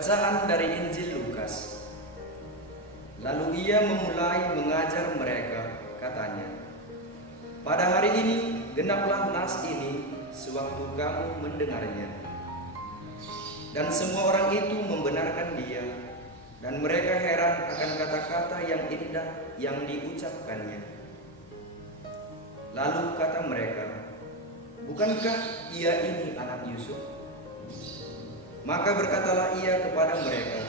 Bacaan dari Injil Lukas. Lalu ia memulai mengajar mereka, katanya, "Pada hari ini genaplah nas ini sewaktu kamu mendengarnya." Dan semua orang itu membenarkan dia, dan mereka heran akan kata-kata yang indah yang diucapkannya. Lalu kata mereka, "Bukankah ia ini anak Yusuf?" Maka berkatalah ia kepada mereka,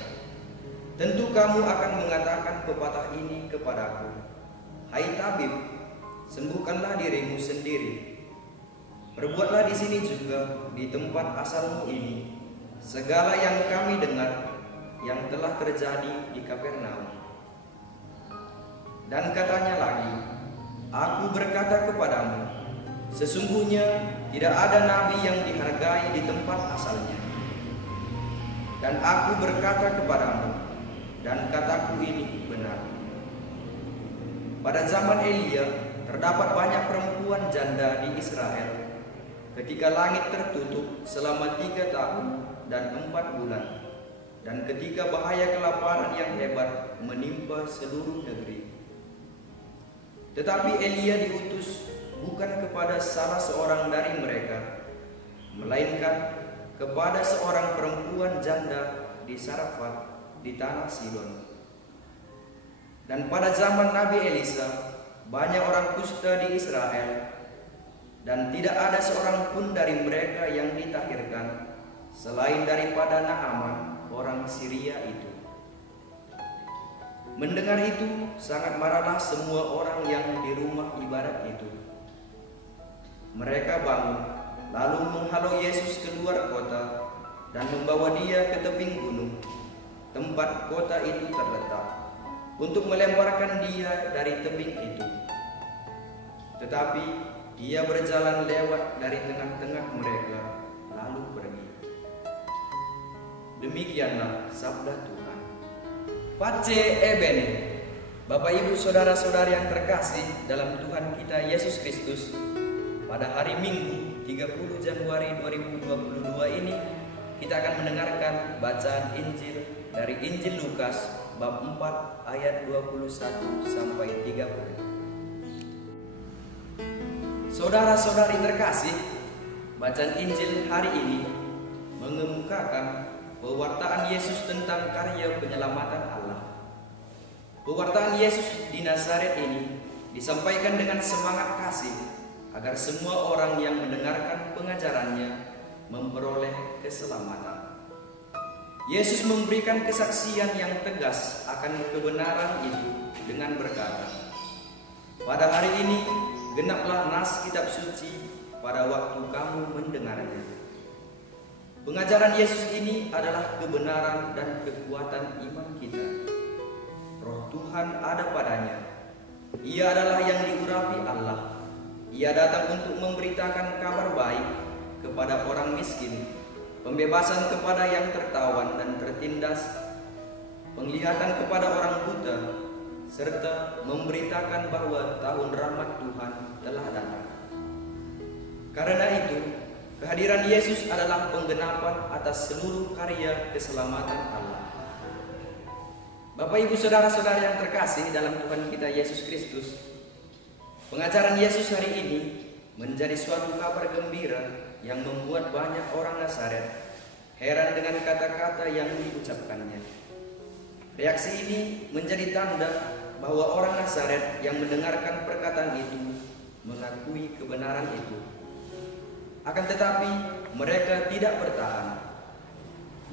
"Tentu kamu akan mengatakan pepatah ini kepadaku, 'Hai tabib, sembuhkanlah dirimu sendiri. Perbuatlah di sini juga, di tempat asalmu ini, segala yang kami dengar yang telah terjadi di Kapernaum.' Dan katanya lagi, 'Aku berkata kepadamu, sesungguhnya tidak ada nabi yang dihargai di tempat asalnya. Dan aku berkata kepadamu, dan kataku ini benar. Pada zaman Elia terdapat banyak perempuan janda di Israel, ketika langit tertutup selama 3 tahun dan 4 bulan, dan ketika bahaya kelaparan yang hebat menimpa seluruh negeri. Tetapi Elia diutus bukan kepada salah seorang dari mereka, melainkan kepada seorang perempuan janda di Sarefat di tanah Sidon. Dan pada zaman Nabi Elisa banyak orang kusta di Israel, dan tidak ada seorang pun dari mereka yang ditahirkan selain daripada Naaman orang Syria itu." Mendengar itu sangat marahlah semua orang yang di rumah ibadat itu. Mereka bangun lalu menghalau Yesus keluar kota dan membawa dia ke tebing gunung, tempat kota itu terletak, untuk melemparkan dia dari tebing itu. Tetapi dia berjalan lewat dari tengah-tengah mereka, lalu pergi. Demikianlah sabda Tuhan. Pace ebene. Bapak Ibu saudara-saudari yang terkasih dalam Tuhan kita Yesus Kristus, pada hari Minggu 30 Januari 2022 ini kita akan mendengarkan bacaan Injil dari Injil Lukas bab 4 ayat 21 sampai 30. Saudara-saudari terkasih, bacaan Injil hari ini mengemukakan pewartaan Yesus tentang karya penyelamatan Allah. Pewartaan Yesus di Nazaret ini disampaikan dengan semangat kasih agar semua orang yang mendengarkan pengajarannya memperoleh keselamatan. Yesus memberikan kesaksian yang tegas akan kebenaran itu dengan berkata, "Pada hari ini genaplah nas kitab suci pada waktu kamu mendengarnya." Pengajaran Yesus ini adalah kebenaran dan kekuatan iman kita. Roh Tuhan ada padanya. Ia adalah yang diurapi Allah. Ia datang untuk memberitakan kabar baik kepada orang miskin, pembebasan kepada yang tertawan dan tertindas, penglihatan kepada orang buta, serta memberitakan bahwa tahun rahmat Tuhan telah datang. Karena itu, kehadiran Yesus adalah penggenapan atas seluruh karya keselamatan Allah. Bapak Ibu saudara-saudara yang terkasih dalam Tuhan kita Yesus Kristus, pengajaran Yesus hari ini menjadi suatu kabar gembira yang membuat banyak orang Nazaret heran dengan kata-kata yang diucapkannya. Reaksi ini menjadi tanda bahwa orang Nazaret yang mendengarkan perkataan itu mengakui kebenaran itu. Akan tetapi mereka tidak bertahan.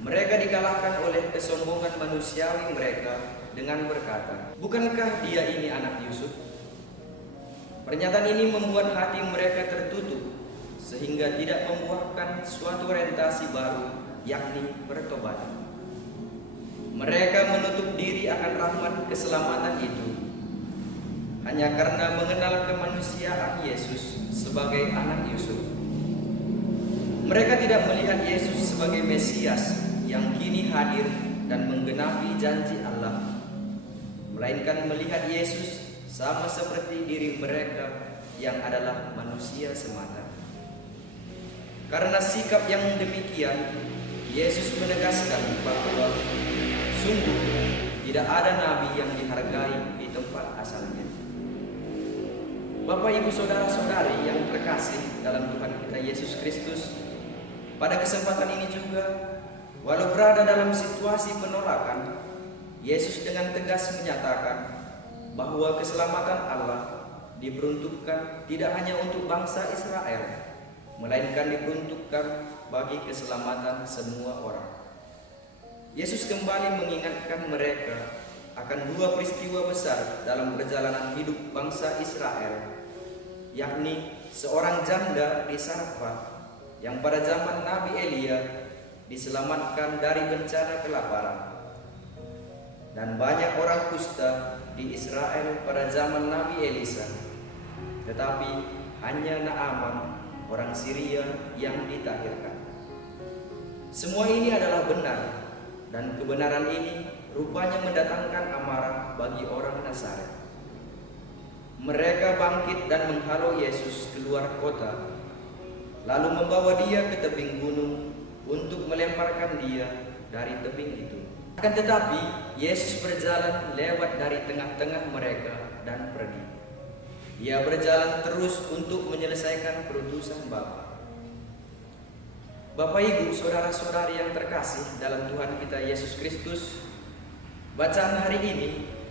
Mereka dikalahkan oleh kesombongan manusiawi mereka dengan berkata, "Bukankah dia ini anak Yusuf?" Pernyataan ini membuat hati mereka tertutup sehingga tidak membuahkan suatu orientasi baru, yakni pertobatan. Mereka menutup diri akan rahmat keselamatan itu hanya karena mengenal kemanusiaan Yesus sebagai anak Yusuf. Mereka tidak melihat Yesus sebagai Mesias yang kini hadir dan menggenapi janji Allah, melainkan melihat Yesus sama seperti diri mereka yang adalah manusia semata. Karena sikap yang demikian, Yesus menegaskan bahwa sungguh tidak ada nabi yang dihargai di tempat asalnya. Bapak, Ibu, saudara-saudari yang terkasih dalam Tuhan kita Yesus Kristus, pada kesempatan ini juga, walau berada dalam situasi penolakan, Yesus dengan tegas menyatakan bahwa keselamatan Allah diperuntukkan tidak hanya untuk bangsa Israel, melainkan diperuntukkan bagi keselamatan semua orang. Yesus kembali mengingatkan mereka akan dua peristiwa besar dalam perjalanan hidup bangsa Israel, yakni seorang janda di Sarfat yang pada zaman Nabi Elia diselamatkan dari bencana kelaparan, dan banyak orang kusta di Israel pada zaman Nabi Elisa, tetapi hanya Naaman orang Syria yang ditahirkan. Semua ini adalah benar, dan kebenaran ini rupanya mendatangkan amarah bagi orang Nazaret. Mereka bangkit dan menghalau Yesus keluar kota, lalu membawa dia ke tebing gunung untuk melemparkan dia dari tebing itu. Akan tetapi Yesus berjalan lewat dari tengah-tengah mereka dan pergi. Ia berjalan terus untuk menyelesaikan perutusan Bapa. Bapak, Ibu, saudara-saudari yang terkasih dalam Tuhan kita Yesus Kristus, bacaan hari ini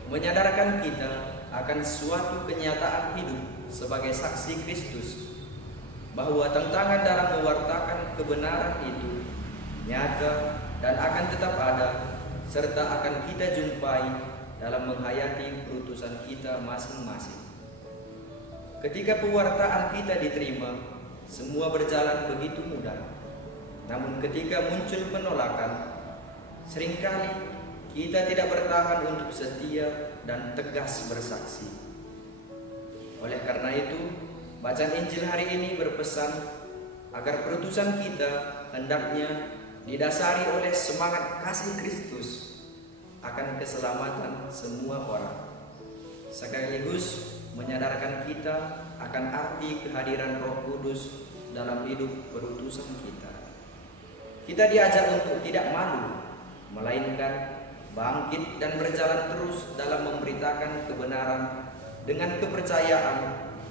menyadarkan kita akan suatu kenyataan hidup sebagai saksi Kristus, bahwa tantangan dalam mewartakan kebenaran itu nyata dan akan tetap ada, serta akan kita jumpai dalam menghayati perutusan kita masing-masing. Ketika pewartaan kita diterima, semua berjalan begitu mudah. Namun ketika muncul penolakan, seringkali kita tidak bertahan untuk setia dan tegas bersaksi. Oleh karena itu, bacaan Injil hari ini berpesan agar perutusan kita hendaknya didasari oleh semangat kasih Kristus akan keselamatan semua orang, sekaligus menyadarkan kita akan arti kehadiran Roh Kudus dalam hidup perutusan kita. Kita diajak untuk tidak malu, melainkan bangkit dan berjalan terus dalam memberitakan kebenaran dengan kepercayaan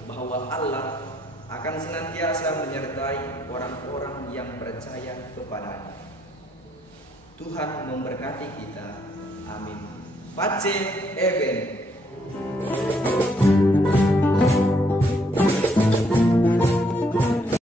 bahwa Allah akan senantiasa menyertai orang-orang yang percaya kepadanya. Tuhan memberkati kita. Amin. Pace Eben.